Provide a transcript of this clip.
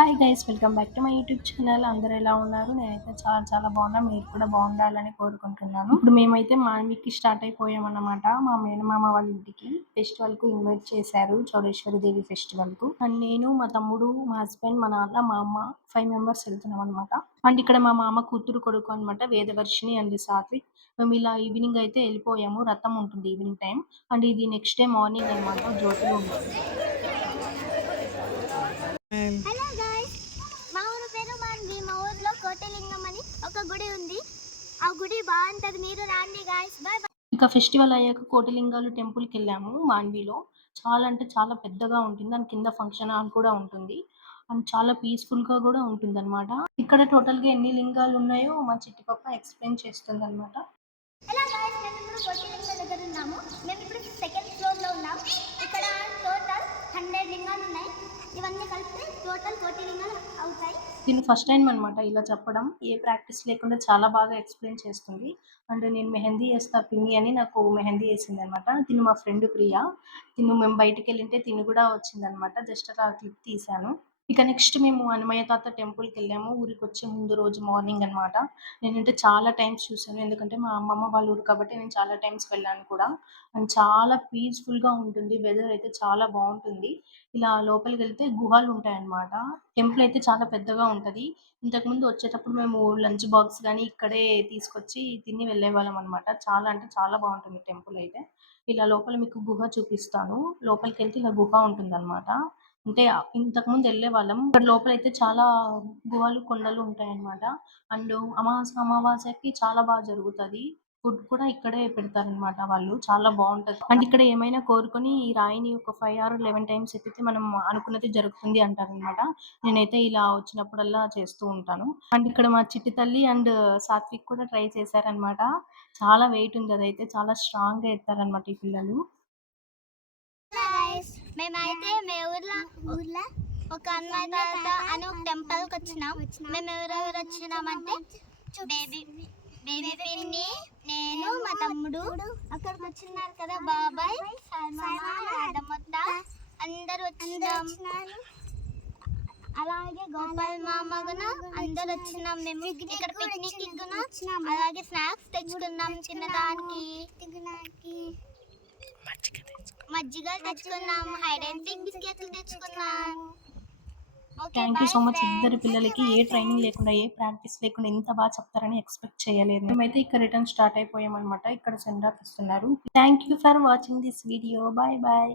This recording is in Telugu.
Hi guys, welcome back to my YouTube channel. అందరూ ఎలా ఉన్నారు? నేనైతే చాలా చాలా బాగున్నా. మీరు కూడా బాగుండాలని కోరుకుంటున్నాను. ఇప్పుడు మేమైతే మాన్వికి స్టార్ట్ అయిపోయామన్నమాట. మా మేనమామ వాళ్ళ ఇంటికి ఫెస్టివల్ కు ఇన్వైట్ చేశారు, చౌడేశ్వరి దేవి ఫెస్టివల్ కు. అండ్ నేను, మా తమ్ముడు, మా హస్బెండ్, మా నాన్న, మా అమ్మ 5 మెంబర్స్ వెళ్తున్నాం అనమాట. అండ్ ఇక్కడ మా మామ కూతురు కొడుకు అనమాట, వేదవర్షిని అండ్ సాత్విక్. మేము ఇలా ఈవినింగ్ అయితే వెళ్ళిపోయాము. రథం ఉంటుంది ఈవినింగ్ టైం. అండ్ ఇది నెక్స్ట్ డే మార్నింగ్ అనమాట, జ్యోతులు ఉంటుంది. హలో గాయ్స్, మా ఊరు పేరు మాన్వి. మా ఊర్లో కోటలింగం అని ఒక గుడి ఉంది. ఆ గుడి బాగుంటది, మీరు రాండి గాయ్స్. Bye bye. ఇంకా ఫెస్టివల్ అయ్యాక కోటిలింగాలు టెంపుల్కి వెళ్ళాము మాన్విలో. చాలా అంటే చాలా పెద్దగా ఉంటుంది. దాని కింద ఫంక్షన్ హాల్ కూడా ఉంటుంది. అండ్ చాలా పీస్ఫుల్ గా కూడా ఉంటుంది అనమాట. ఇక్కడ టోటల్ గా ఎన్ని లింగాలు ఉన్నాయో మా చిట్టి పాప ఎక్స్ప్లెయిన్ చేస్తుంది అనమాట. హలో గాయ్స్, మేము ఇప్పుడు కోటలింగం దగ్గర ఉన్నాము. మేము ఇప్పుడు సెకండ్ ఫ్లోర్ లో ఉన్నాం. ఇక్కడ టోటల్ 100 లింగాలు ఉన్నాయి. ఇవన్నీ కలిపితే టోటల్ కోటిలింగాలు అవుతాయి. దీని ఫస్ట్ టైం అనమాట ఇలా చెప్పడం. ఏ ప్రాక్టీస్ లేకుండా చాలా బాగా ఎక్స్ప్లెయిన్ చేస్తుంది. అండ్ నేను మెహందీ వేస్తా పిన్ని అని నాకు మెహందీ వేసింది అనమాట. తిను మా ఫ్రెండ్ ప్రియా. మేము బయటికి వెళ్ళింటే తిను కూడా వచ్చిందనమాట. జస్ట్ అలా క్లిప్ తీశాను. ఇక నెక్స్ట్ మేము హనుమయ్య తాత టెంపుల్కి వెళ్ళాము. ఊరికి వచ్చే ముందు రోజు మార్నింగ్ అనమాట. నేనంటే చాలా టైమ్స్ చూసాను, ఎందుకంటే మా అమ్మమ్మ వాళ్ళ ఊరు కాబట్టి నేను చాలా టైమ్స్ వెళ్ళాను కూడా. అండ్ చాలా పీస్ఫుల్ గా ఉంటుంది. వెదర్ అయితే చాలా బాగుంటుంది. ఇలా లోపలికి వెళ్తే గుహలు ఉంటాయన్నమాట. టెంపుల్ అయితే చాలా పెద్దగా ఉంటది. ఇంతకుముందు వచ్చేటప్పుడు మేము లంచ్ బాక్స్ గానీ ఇక్కడే తీసుకొచ్చి తిని వెళ్ళేవాళ్ళం అనమాట. చాలా అంటే చాలా బాగుంటుంది టెంపుల్ అయితే. ఇలా లోపల మీకు గుహ చూపిస్తాను. లోపలికెళ్తే ఇలా గుహ ఉంటుందన్నమాట. అంటే ఇంతకుముందు వెళ్ళేవాళ్ళం. ఇక్కడ లోపలైతే చాలా గుహలు, కొండలు ఉంటాయన్నమాట. అండ్ అమావాస్యకి చాలా బాగా జరుగుతది. ఫుడ్ కూడా ఇక్కడే పెడతారనమాట వాళ్ళు. చాలా బాగుంటది. అండ్ ఇక్కడ ఏమైనా కోరుకొని ఈ రాయిని ఒక 5 ఆర్ 11 టైమ్స్ ఎత్తితే మనం అనుకున్నది జరుగుతుంది అంటారనమాట. నేనైతే ఇలా వచ్చినప్పుడల్లా చేస్తూ ఉంటాను. అండ్ ఇక్కడ మా చిట్టి తల్లి అండ్ సాత్విక్ కూడా ట్రై చేశారనమాట. చాలా వెయిట్ ఉంది, అదైతే చాలా స్ట్రాంగ్ గా ఎత్తారనమాట ఈ పిల్లలు. గాయ్స్, మేమైతే మీ ఊర్లో ఒక హనుమాన్ తాత అని ఒక టెంపుల్ కి వచ్చినాం. మేము ఎవరెవరు వచ్చినామంటే బేబీ బేబీ పిన్ని, నేను, మా తమ్ముడు. అక్కడికి వచ్చినారు కదా బాబాయ్, రాధమ్మత్త, అందరు వచ్చినాం. అలాగే గోపాల్ మామ కూడా అందరు వచ్చినాం. మేము ఇక్కడ పిక్నిక్ వచ్చినాం. అలాగే స్నాక్స్ తెచ్చుకున్నాం తినడానికి. మజ్జిగ తెచ్చుకున్నాం, హైడ్ అండ్ సీక్ బిస్కెట్లు తెచ్చుకున్నాం. Thank you so much. ఇద్దరు పిల్లలకి ఏ ట్రైనింగ్ లేకుండా, ఏ ప్రాక్టీస్ లేకుండా ఇంత బాగా చెప్తారని ఎక్స్పెక్ట్ చేయలేదు. మేమైతే ఇక్కడ రిటర్న్ స్టార్ట్ అయిపోయాం అనమాట. ఇక్కడ సెండ్ ఆఫ్ ఇస్తున్నారు. Thank you for watching this video. Bye bye.